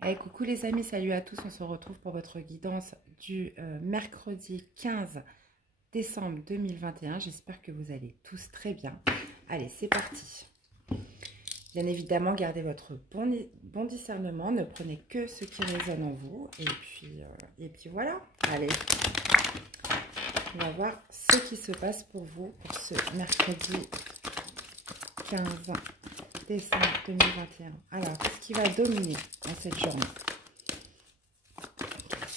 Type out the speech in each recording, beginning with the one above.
Allez, coucou les amis, salut à tous, on se retrouve pour votre guidance du mercredi 15 décembre 2021. J'espère que vous allez tous très bien. Allez, c'est parti. Bien évidemment, gardez votre bon discernement, ne prenez que ce qui résonne en vous. Et puis voilà, allez, on va voir ce qui se passe pour vous pour ce mercredi 15 décembre 2021. Alors, qu'est-ce qui va dominer dans cette journée?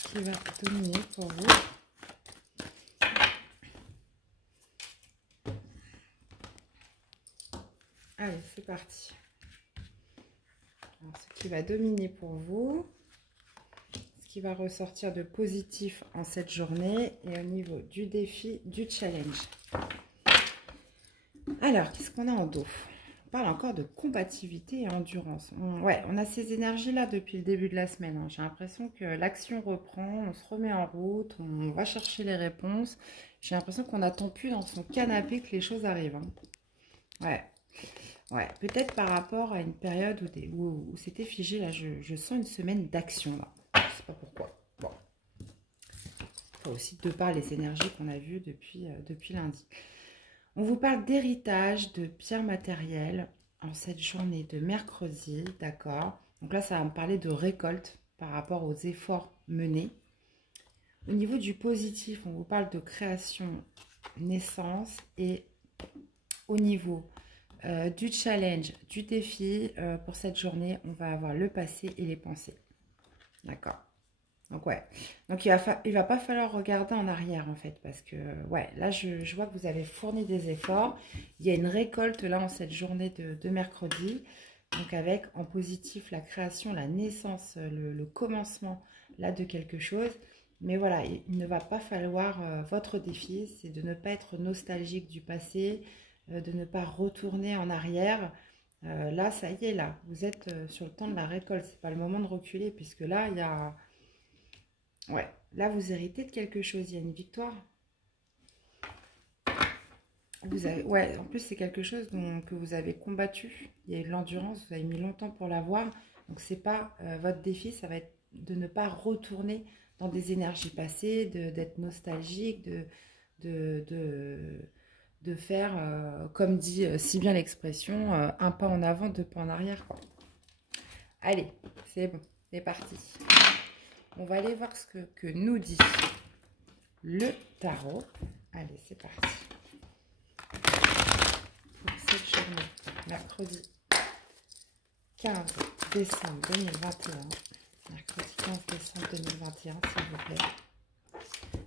Qui va dominer pour vous? Allez, c'est parti. Alors, ce qui va dominer pour vous, ce qui va ressortir de positif en cette journée et au niveau du défi, du challenge. Alors, qu'est-ce qu'on a en dos? On parle encore de combativité et endurance. On a ces énergies-là depuis le début de la semaine. Hein. J'ai l'impression que l'action reprend, on se remet en route, on va chercher les réponses. J'ai l'impression qu'on n'attend plus dans son canapé que les choses arrivent. Hein. Ouais, peut-être par rapport à une période où c'était figé. Là, je sens une semaine d'action. Là. Je ne sais pas pourquoi. Bon. Enfin, aussi de par les énergies qu'on a vues depuis lundi. On vous parle d'héritage, de pierres matérielles en cette journée de mercredi, d'accord? Donc là, ça va me parler de récolte par rapport aux efforts menés. Au niveau du positif, on vous parle de création, naissance et au niveau du challenge, du défi, pour cette journée, on va avoir le passé et les pensées. D'accord? Donc ouais, donc il va pas falloir regarder en arrière en fait, parce que ouais, là je vois que vous avez fourni des efforts. Il y a une récolte là en cette journée de mercredi, donc avec en positif la création, la naissance, le commencement là de quelque chose. Mais voilà, il ne va pas falloir, votre défi, c'est de ne pas être nostalgique du passé, de ne pas retourner en arrière. Là, ça y est, là, vous êtes sur le temps de la récolte. C'est pas le moment de reculer, puisque là, il y a... Ouais, là, vous héritez de quelque chose. Il y a une victoire. Ouais, en plus, c'est quelque chose que vous avez combattu. Il y a eu de l'endurance. Vous avez mis longtemps pour l'avoir. Donc, c'est pas votre défi. Ça va être de ne pas retourner dans des énergies passées, d'être nostalgique, de, de, de faire, comme dit si bien l'expression, un pas en avant, deux pas en arrière, quoi. Allez, c'est bon. C'est parti. On va aller voir ce que nous dit le tarot. Allez, c'est parti. Pour cette journée, mercredi 15 décembre 2021. Mercredi 15 décembre 2021, s'il vous plaît.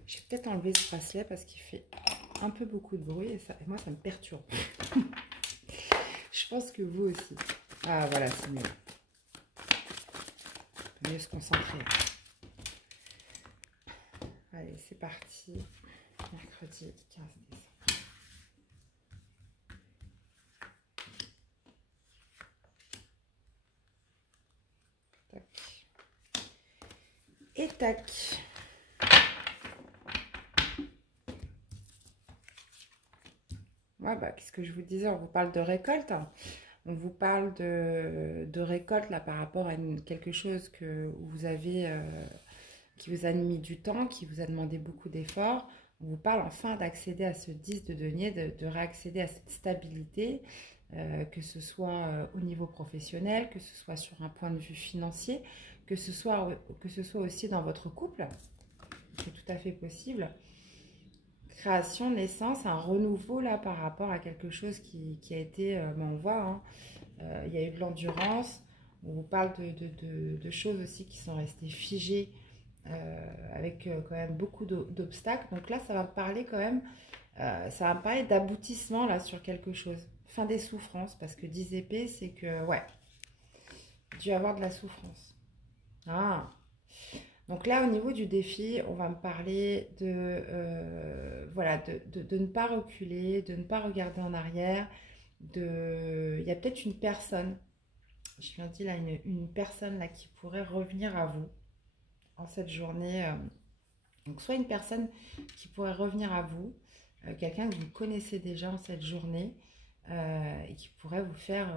Je vais peut-être enlever ce bracelet parce qu'il fait un peu beaucoup de bruit et moi, ça me perturbe. Je pense que vous aussi. Ah, voilà, c'est mieux. On peut mieux se concentrer. Allez, c'est parti. Mercredi 15 décembre. Et tac. Ouais, bah, qu'est-ce que je vous disais? On vous parle de récolte. On vous parle de récolte là par rapport à quelque chose que vous avez, qui vous a mis du temps, qui vous a demandé beaucoup d'efforts. On vous parle enfin d'accéder à ce 10 de denier, de réaccéder à cette stabilité, que ce soit au niveau professionnel, que ce soit sur un point de vue financier, que ce soit aussi dans votre couple. C'est tout à fait possible. Création, naissance, un renouveau là par rapport à quelque chose qui a été, on voit, hein, il y a eu de l'endurance. On vous parle de choses aussi qui sont restées figées, avec quand même beaucoup d'obstacles. Donc là, ça va me parler quand même, ça va me parler d'aboutissement là sur quelque chose. Fin des souffrances, parce que 10 épées, c'est que, ouais, dû avoir de la souffrance. Ah, donc là, au niveau du défi, on va me parler voilà, de ne pas reculer, de ne pas regarder en arrière. Il y a peut-être une personne, je viens de dire là, une personne là qui pourrait revenir à vous en cette journée. Donc soit une personne qui pourrait revenir à vous, quelqu'un que vous connaissez déjà en cette journée, et qui pourrait vous faire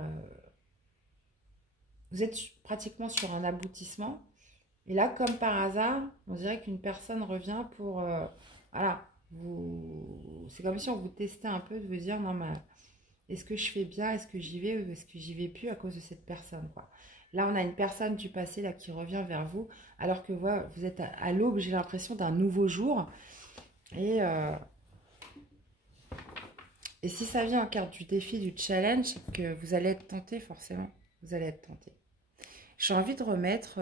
vous êtes pratiquement sur un aboutissement. Et là, comme par hasard, on dirait qu'une personne revient pour... voilà, c'est comme si on vous testait un peu, de vous dire, non, mais est-ce que je fais bien, est-ce que j'y vais ou est-ce que j'y vais plus à cause de cette personne, quoi. Là, on a une personne du passé là qui revient vers vous, alors que vous êtes à l'aube, j'ai l'impression, d'un nouveau jour. Et, euh, et si ça vient en carte du défi, du challenge, que vous allez être tenté, forcément, vous allez être tenté. J'ai envie de remettre...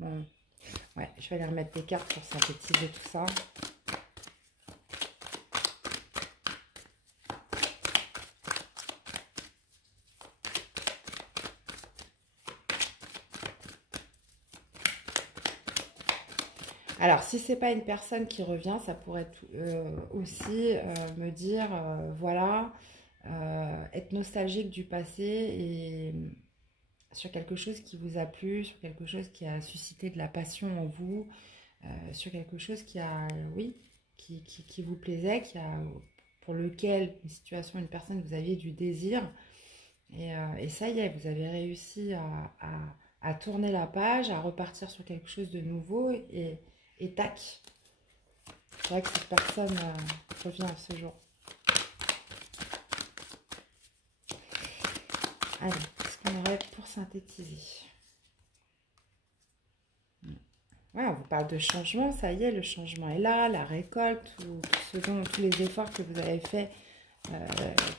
bon, ouais, je vais aller remettre des cartes pour synthétiser tout ça. Alors, si c'est pas une personne qui revient, ça pourrait être, aussi me dire, voilà, être nostalgique du passé et sur quelque chose qui vous a plu, sur quelque chose qui a suscité de la passion en vous, sur quelque chose qui a, oui, qui vous plaisait, pour lequel une situation, une personne, vous aviez du désir. Et ça y est, vous avez réussi à tourner la page, à repartir sur quelque chose de nouveau et tac. C'est vrai que cette personne revient ce jour. Allez, qu'est-ce qu'on aurait pour synthétiser? Ouais, on vous parle de changement, ça y est, le changement est là, la récolte, tous les efforts que vous avez faits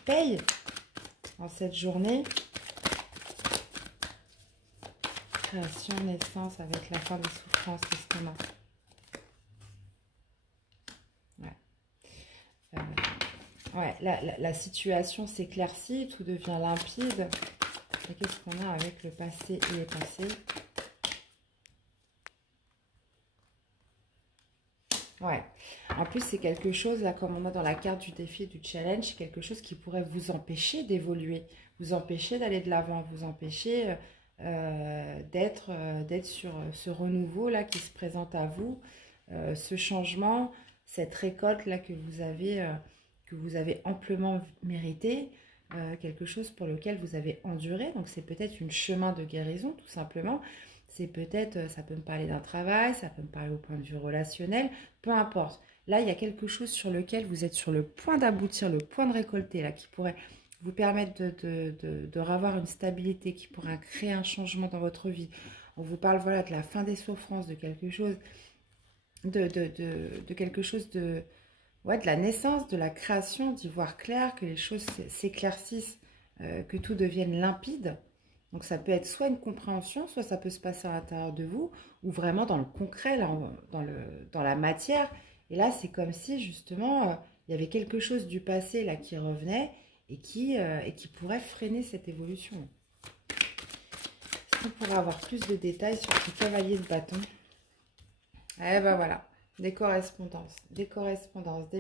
payent en cette journée. Création, naissance, avec la fin des souffrances, qu'est-ce qu'on a? Ouais, la situation s'éclaircit, tout devient limpide. Et qu'est-ce qu'on a avec le passé et les passés? Ouais. En plus, c'est quelque chose, là, comme on a dans la carte du défi, du challenge, quelque chose qui pourrait vous empêcher d'évoluer, vous empêcher d'aller de l'avant, vous empêcher d'être sur ce renouveau-là qui se présente à vous, ce changement, cette récolte-là que vous avez amplement mérité, quelque chose pour lequel vous avez enduré. Donc, c'est peut-être un chemin de guérison, tout simplement. C'est peut-être, ça peut me parler d'un travail, ça peut me parler au point de vue relationnel, peu importe. Là, il y a quelque chose sur lequel vous êtes sur le point d'aboutir, le point de récolter, là, qui pourrait vous permettre de revoir une stabilité, qui pourrait créer un changement dans votre vie. On vous parle, voilà, de la fin des souffrances, de quelque chose, de quelque chose ouais, de la naissance, de la création, d'y voir clair, que les choses s'éclaircissent, que tout devienne limpide. Donc ça peut être soit une compréhension, soit ça peut se passer à l'intérieur de vous, ou vraiment dans le concret, là, dans la matière. Et là, c'est comme si justement, il y avait quelque chose du passé là qui revenait et qui pourrait freiner cette évolution. Est-ce qu'on pourrait avoir plus de détails sur ce cavalier de bâton? Eh ben voilà, des correspondances, des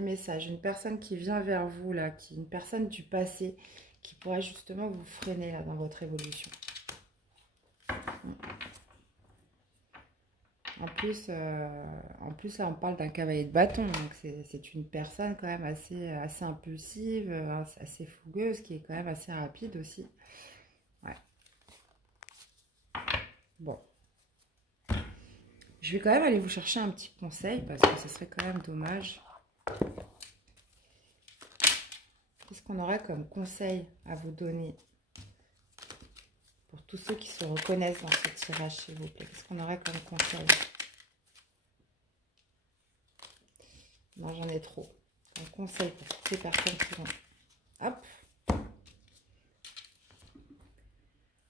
messages. Une personne qui vient vers vous, là, une personne du passé, qui pourrait justement vous freiner là, dans votre évolution. En plus, là, on parle d'un cavalier de bâton. Donc, c'est une personne quand même assez impulsive, assez fougueuse, qui est quand même assez rapide aussi. Ouais. Bon. Je vais quand même aller vous chercher un petit conseil, parce que ce serait quand même dommage. Qu'est-ce qu'on aurait comme conseil à vous donner pour tous ceux qui se reconnaissent dans ce tirage, s'il vous plaît? Qu'est-ce qu'on aurait comme conseil? Non, j'en ai trop. Un conseil pour toutes ces personnes qui vont... Hop.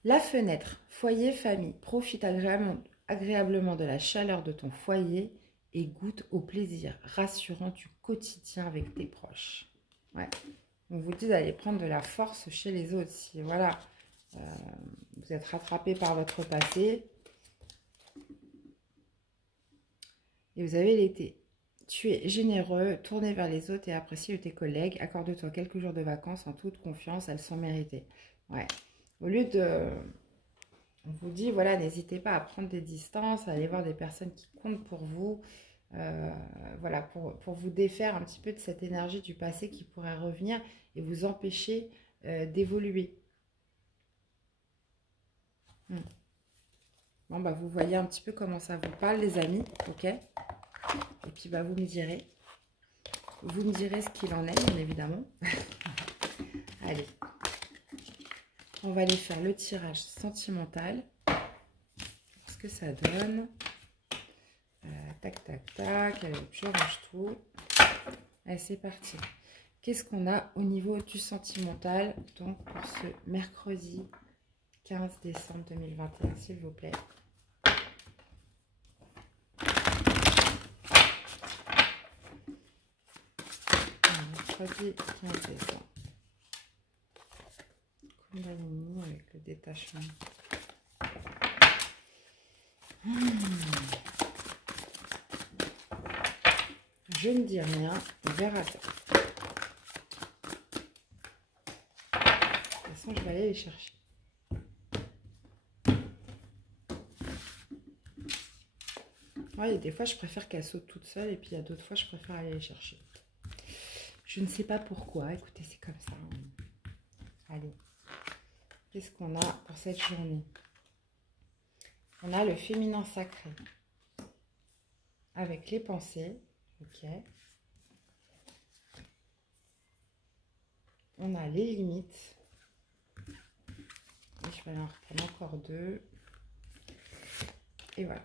La fenêtre, foyer, famille. Profite agréablement de la chaleur de ton foyer et goûte au plaisir rassurant du quotidien avec tes proches. Ouais. On vous dit d'aller prendre de la force chez les autres. Si voilà, vous êtes rattrapé par votre passé et vous avez l'été. Tu es généreux, tourné vers les autres et apprécié de tes collègues. Accorde-toi quelques jours de vacances en toute confiance, elles sont méritées. Ouais. Au lieu de... On vous dit, voilà, n'hésitez pas à prendre des distances, à aller voir des personnes qui comptent pour vous. Voilà, pour vous défaire un petit peu de cette énergie du passé qui pourrait revenir et vous empêcher d'évoluer. Hmm. Bon, bah, vous voyez un petit peu comment ça vous parle, les amis, ok? Et puis, bah, vous me direz. Vous me direz ce qu'il en est, bien évidemment. Allez. On va aller faire le tirage sentimental. Ce que ça donne. Tac, tac, tac. Allez, je range tout. Allez, c'est parti. Qu'est-ce qu'on a au niveau du sentimental, donc, pour ce mercredi 15 décembre 2021, s'il vous plaît? Mercredi 15 décembre. Kundalini avec le détachement. Je ne dis rien, on verra ça. De toute façon, je vais aller les chercher. Ouais, et des fois, je préfère qu'elles sautent toutes seules, et puis il y a d'autres fois, je préfère aller les chercher. Je ne sais pas pourquoi. Écoutez, c'est comme ça. Allez. Qu'est-ce qu'on a pour cette journée? On a le féminin sacré. Avec les pensées. Ok. On a les limites. Et je vais en reprendre encore deux. Et voilà.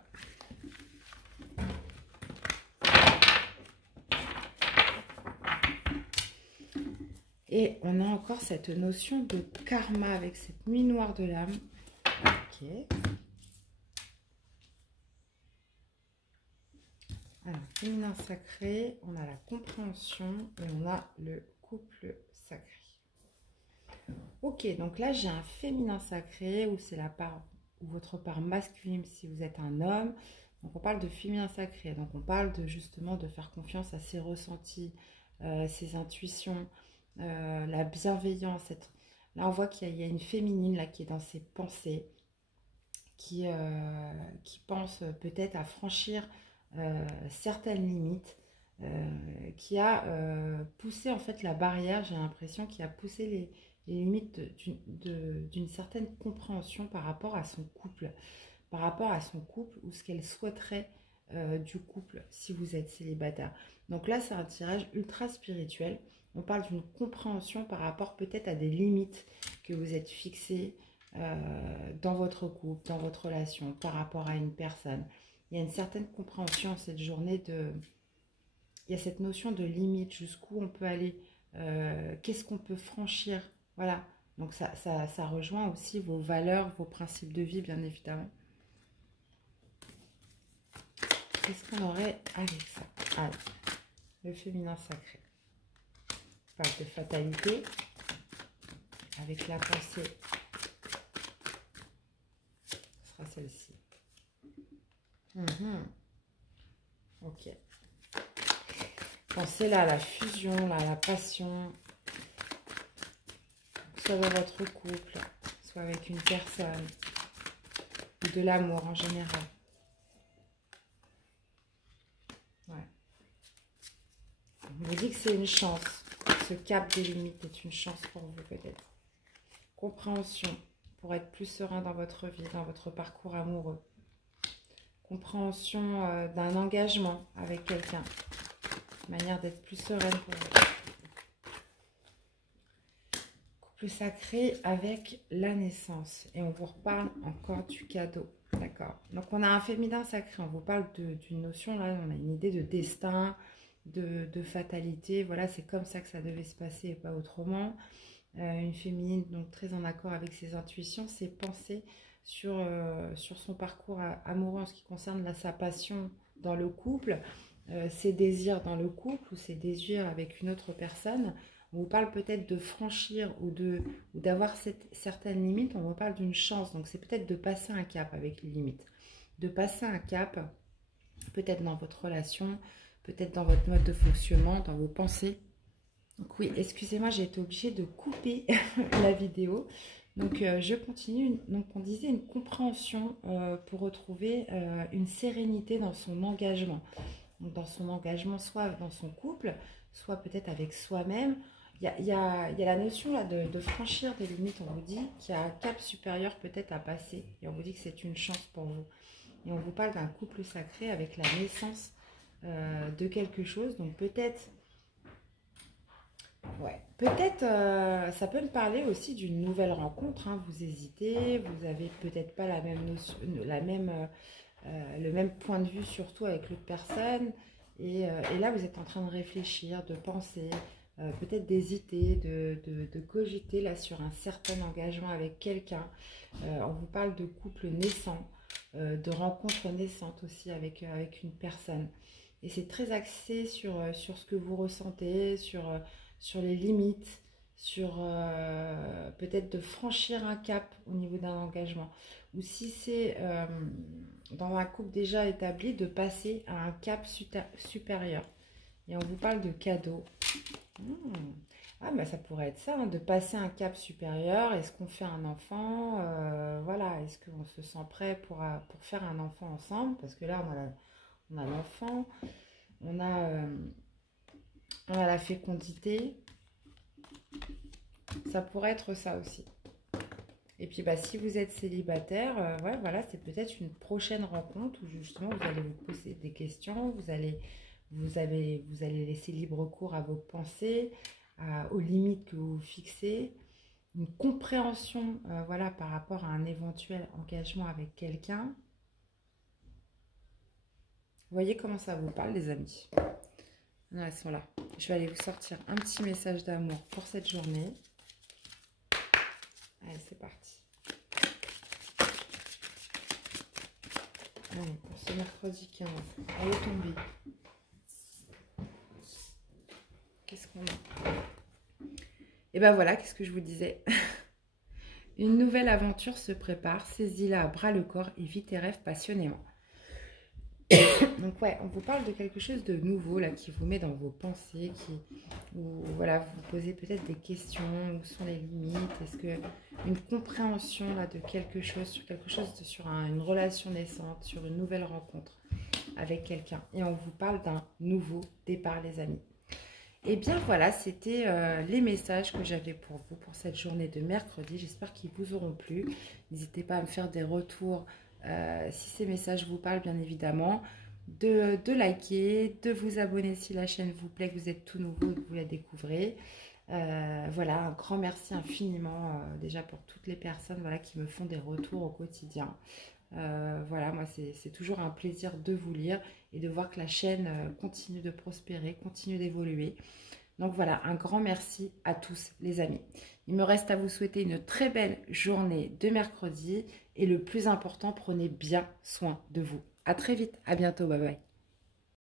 Et on a encore cette notion de karma avec cette nuit noire de l'âme. Ok. Alors, féminin sacré, on a la compréhension et on a le couple sacré. Ok, donc là j'ai un féminin sacré où c'est la part, ou votre part masculine si vous êtes un homme. Donc on parle de féminin sacré, donc on parle de justement de faire confiance à ses ressentis, ses intuitions, la bienveillance. Là on voit qu'il y a une féminine là qui est dans ses pensées, qui pense peut-être à franchir certaines limites, qui a poussé en fait la barrière, j'ai l'impression, qui a poussé les limites d'une certaine compréhension par rapport à son couple, ou ce qu'elle souhaiterait du couple si vous êtes célibataire. Donc là, c'est un tirage ultra spirituel. On parle d'une compréhension par rapport peut-être à des limites que vous êtes fixées dans votre couple, dans votre relation, par rapport à une personne. Il y a une certaine compréhension cette journée il y a cette notion de limite, jusqu'où on peut aller, qu'est-ce qu'on peut franchir, voilà. Donc ça rejoint aussi vos valeurs, vos principes de vie, bien évidemment. Qu'est-ce qu'on aurait avec ça? Alors, le féminin sacré. On parle de fatalité, avec la pensée. Ce sera celle-ci. Ok. Pensez là à la fusion, là, à la passion, soit dans votre couple, soit avec une personne, ou de l'amour en général. Ouais. On vous dit que c'est une chance. Ce cap des limites est une chance pour vous peut-être. Compréhension pour être plus serein dans votre vie, dans votre parcours amoureux. Compréhension d'un engagement avec quelqu'un. Manière d'être plus sereine pour vous. Couple sacré avec la naissance. Et on vous reparle encore du cadeau. D'accord. Donc on a un féminin sacré. On vous parle d'une notion, là, on a une idée de destin, de fatalité. Voilà, c'est comme ça que ça devait se passer et pas autrement. Une féminine, donc très en accord avec ses intuitions, ses pensées sur son parcours amoureux en ce qui concerne sa passion dans le couple, ses désirs dans le couple ou ses désirs avec une autre personne. On vous parle peut-être de franchir ou d'avoir certaines limites. On vous parle d'une chance, donc c'est peut-être de passer un cap avec les limites, de passer un cap peut-être dans votre relation, peut-être dans votre mode de fonctionnement, dans vos pensées. Donc oui, excusez-moi, j'ai été obligée de couper la vidéo. Donc je continue. Donc on disait une compréhension pour retrouver une sérénité dans son engagement. Donc dans son engagement, soit dans son couple, soit peut-être avec soi-même. Il il y a la notion là de franchir des limites. On vous dit qu'il y a un cap supérieur peut-être à passer. Et on vous dit que c'est une chance pour vous. Et on vous parle d'un couple sacré avec la naissance de quelque chose. Donc peut-être, ouais, peut-être, ça peut me parler aussi d'une nouvelle rencontre, hein. Vous hésitez, vous avez peut-être pas la même notion, le même point de vue surtout avec l'autre personne. Et là, vous êtes en train de réfléchir, de penser, peut-être d'hésiter, de cogiter là sur un certain engagement avec quelqu'un. On vous parle de couple naissant, de rencontre naissante aussi avec une personne. Et c'est très axé sur ce que vous ressentez, sur les limites, sur peut-être de franchir un cap au niveau d'un engagement. Ou si c'est dans un couple déjà établi, de passer à un cap supérieur. Et on vous parle de cadeaux. Ah, bah ça pourrait être ça, hein, de passer un cap supérieur. Est-ce qu'on fait un enfant? Voilà, est-ce qu'on se sent prêt pour faire un enfant ensemble? Parce que là, on a l'enfant, on a, on a la fécondité. Ça pourrait être ça aussi. Et puis, bah, si vous êtes célibataire, ouais, voilà, c'est peut-être une prochaine rencontre où justement vous allez vous poser des questions, vous allez laisser libre cours à vos pensées, aux limites que vous fixez, une compréhension, voilà, par rapport à un éventuel engagement avec quelqu'un. Vous voyez comment ça vous parle, les amis? Non, elles sont là. Je vais aller vous sortir un petit message d'amour pour cette journée. Allez, c'est parti. Allez, pour ce mercredi 15, elle est tombée. Qu'est-ce qu'on a? Et ben voilà, qu'est-ce que je vous disais? Une nouvelle aventure se prépare, saisis-la à bras le corps et vis tes rêves passionnément. Donc ouais, on vous parle de quelque chose de nouveau là qui vous met dans vos pensées, où voilà, vous vous posez peut-être des questions, où sont les limites, est-ce que une compréhension là de quelque chose, sur une relation naissante, sur une nouvelle rencontre avec quelqu'un. Et on vous parle d'un nouveau départ, les amis. Et bien voilà, c'était les messages que j'avais pour vous pour cette journée de mercredi. J'espère qu'ils vous auront plu. N'hésitez pas à me faire des retours si ces messages vous parlent, bien évidemment. De liker, de vous abonner si la chaîne vous plaît, que vous êtes tout nouveau et que vous la découvrez. Voilà, un grand merci infiniment déjà pour toutes les personnes, voilà, qui me font des retours au quotidien. Voilà, moi c'est toujours un plaisir de vous lire et de voir que la chaîne continue de prospérer, continue d'évoluer. Donc voilà, un grand merci à tous les amis. Il me reste à vous souhaiter une très belle journée de mercredi et le plus important, prenez bien soin de vous. À très vite, à bientôt, bye bye.